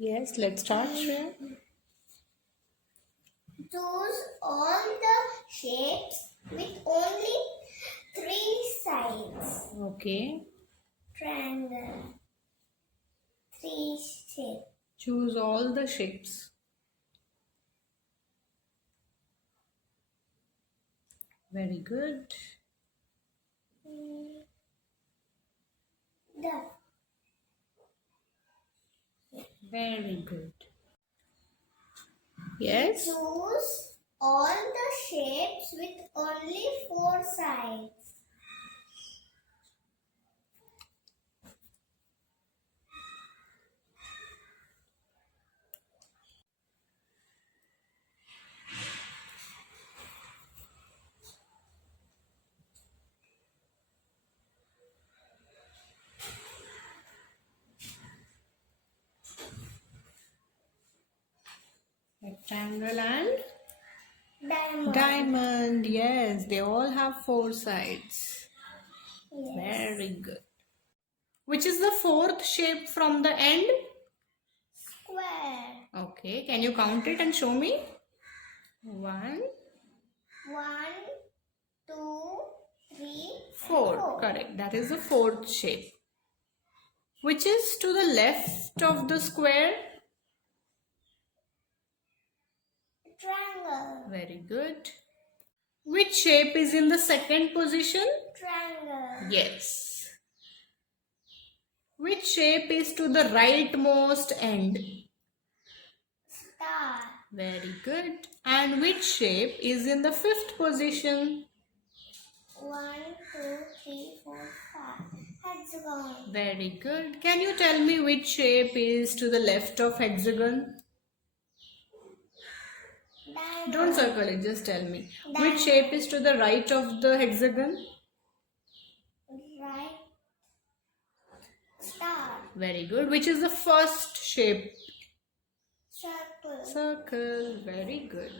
Yes, let's start, Shreya. Choose all the shapes with only 3 sides. Okay. Triangle. 3 shapes. Choose all the shapes. Very good. Done. Very good. Yes. Choose all the shapes with only 4 sides. Rectangle and Diamond. diamond. Yes, they all have 4 sides. Yes. Very good. Which is the fourth shape from the end? Square. Okay, can you count it and show me? 1, 1, 2, 3, 4. Correct. That is the fourth shape. Which is to the left of the square? Triangle. Very good. Which shape is in the second position? Triangle. Yes. Which shape is to the rightmost end? Star. Very good. And which shape is in the fifth position? 1, 2, 3, 4, 5. Hexagon. Very good. Can you tell me which shape is to the left of hexagon? Diamond. Don't circle it, just tell me. Diamond. Which shape is to the right of the hexagon? Right. Star. Very good. Which is the first shape? Circle. Circle. Very good.